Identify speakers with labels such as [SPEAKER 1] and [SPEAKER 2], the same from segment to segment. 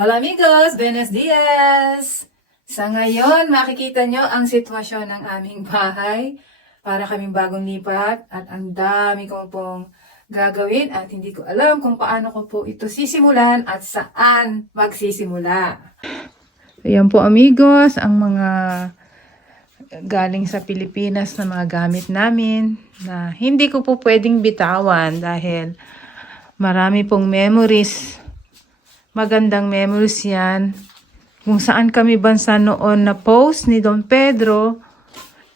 [SPEAKER 1] Hola amigos, buenos dias! Sa ngayon, makikita nyo ang sitwasyon ng aming bahay para kaming bagong lipat at ang dami ko pong gagawin at hindi ko alam kung paano ko po ito sisimulan at saan magsisimula. Ayan po amigos, ang mga galing sa Pilipinas na mga gamit namin na hindi ko po pwedeng bitawan dahil marami pong memories magandang memories yan. Kung saan kami bansa noon na post ni Don Pedro,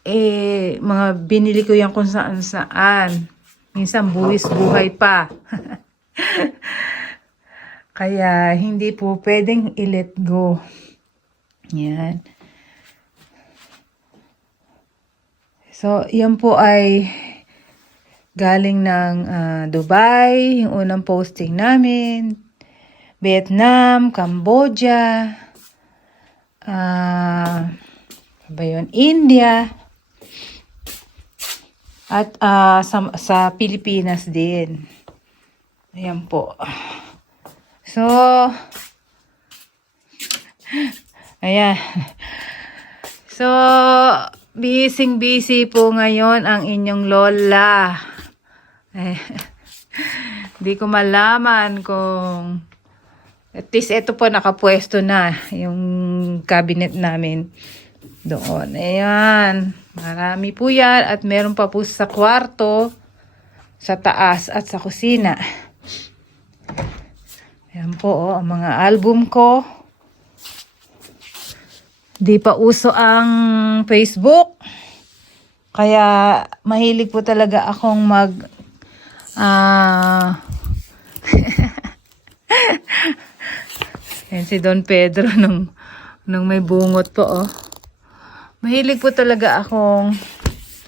[SPEAKER 1] eh, mga binili ko yan kung saan saan. Minsan buwis buhay pa. Kaya hindi po pwedeng i-let go. Yan. So, yan po ay galing ng ah, Dubai, yung unang posting namin. Vietnam, Cambodia, ano ba yun? India, at ah, sa, sa Pilipinas din. Ayan po. So, ayan. So, busy-busy po ngayon ang inyong lola. Eh, di ko malaman kung at least ito po nakapwesto na yung cabinet namin doon. Ayan. Marami po yan at meron pa po sa kwarto, sa taas at sa kusina. Ayan po oh, ang mga album ko. Di pa uso ang Facebook. Kaya mahilig po talaga akong mag ah Yan si Don Pedro nung, nung may bungot po, oh. Mahilig po talaga akong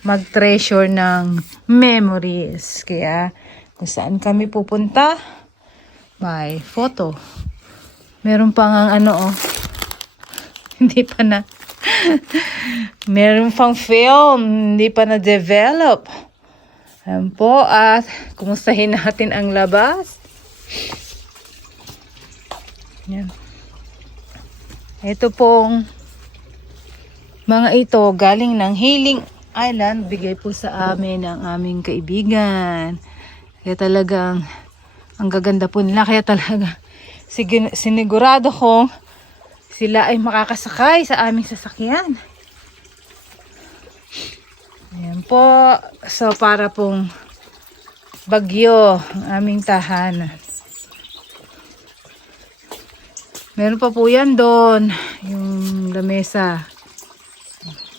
[SPEAKER 1] mag-treasure ng memories. Kaya, kung saan kami pupunta, may photo. Meron pang ang ano, oh. Hindi pa na. Meron pang film. Hindi pa na-develop. Ayan po. At, kumustahin natin ang labas. Yan. Ito pong mga ito galing ng Healing Island. Bigay po sa amin ng aming kaibigan. Kaya talagang ang gaganda po nila. Kaya talaga sinigurado kong sila ay makakasakay sa aming sasakyan. Ayan po. So para pong bagyo ang aming tahanan. Meron pa po yan doon. Yung lamesa.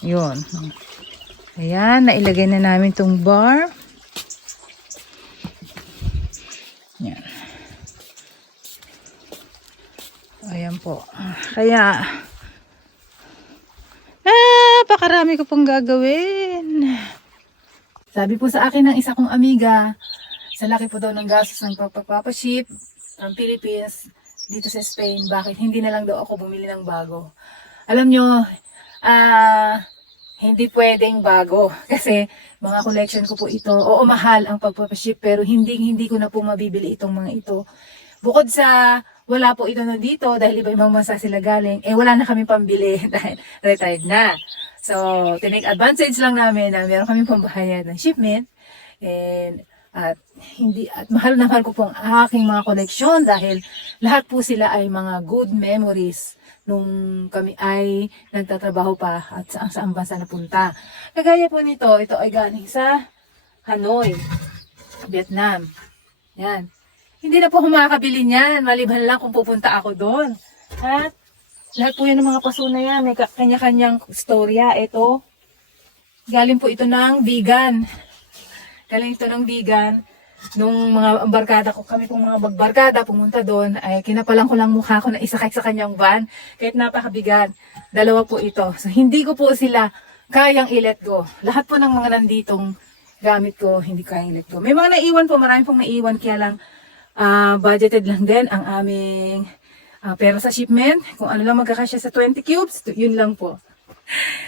[SPEAKER 1] Yun. Ayan, nailagay na namin tong bar. Yan. Ayan po. Kaya, ah, pakarami ko pong gagawin. Sabi po sa akin ng isa kong amiga, sa laki po daw ng gastos ng pagpapaship from Philippines dito sa Spain, bakit hindi na lang daw ako bumili ng bago? Alam nyo, ah, hindi pwedeng bago kasi mga collection ko po ito. Oo, mahal ang pagpapaship pero hindi hindi ko na po mabibili itong mga ito. Bukod sa wala po ito na dito dahil iba ibang bansa sila galing, eh wala na kami pambili dahil retired na. So, tinake advantage lang namin na meron kami pambayad ng shipment and at hindi at mahal na mahal ko po ang aking mga koleksyon dahil lahat po sila ay mga good memories nung kami ay nagtatrabaho pa at saan saan bansa napunta. Kagaya po nito, ito ay galing sa Hanoi, Vietnam. Yan. Hindi na po ako makakabili niyan, maliban lang kung pupunta ako doon. At lahat po yan ng mga paso na yan, may ka- kanya-kanyang storya. Ito, galing po ito ng vegan. Galing ito ng vegan. Nung mga barkada ko, kami pong mga bagbarkada pumunta doon, ay kinapalang ko lang mukha ko na isakay sa kanyang van. Kahit napakabigat. Dalawa po ito. So, hindi ko po sila kayang i-let go. Lahat po ng mga nanditong gamit ko, hindi kayang i-let go. May mga naiwan po, marami pong naiwan, kaya lang ah, budgeted lang din ang aming ah, pera sa shipment. Kung ano lang magkakasya sa 20 cubes, yun lang po.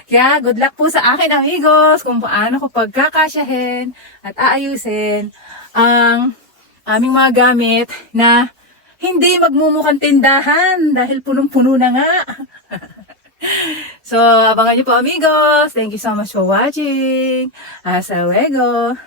[SPEAKER 1] Kaya good luck po sa akin amigos kung paano ko pagkakasyahin at aayusin ang aming mga gamit na hindi magmumukhang tindahan dahil punong-puno na nga. so, abangan niyo po amigos. Thank you so much for watching. Hasta luego.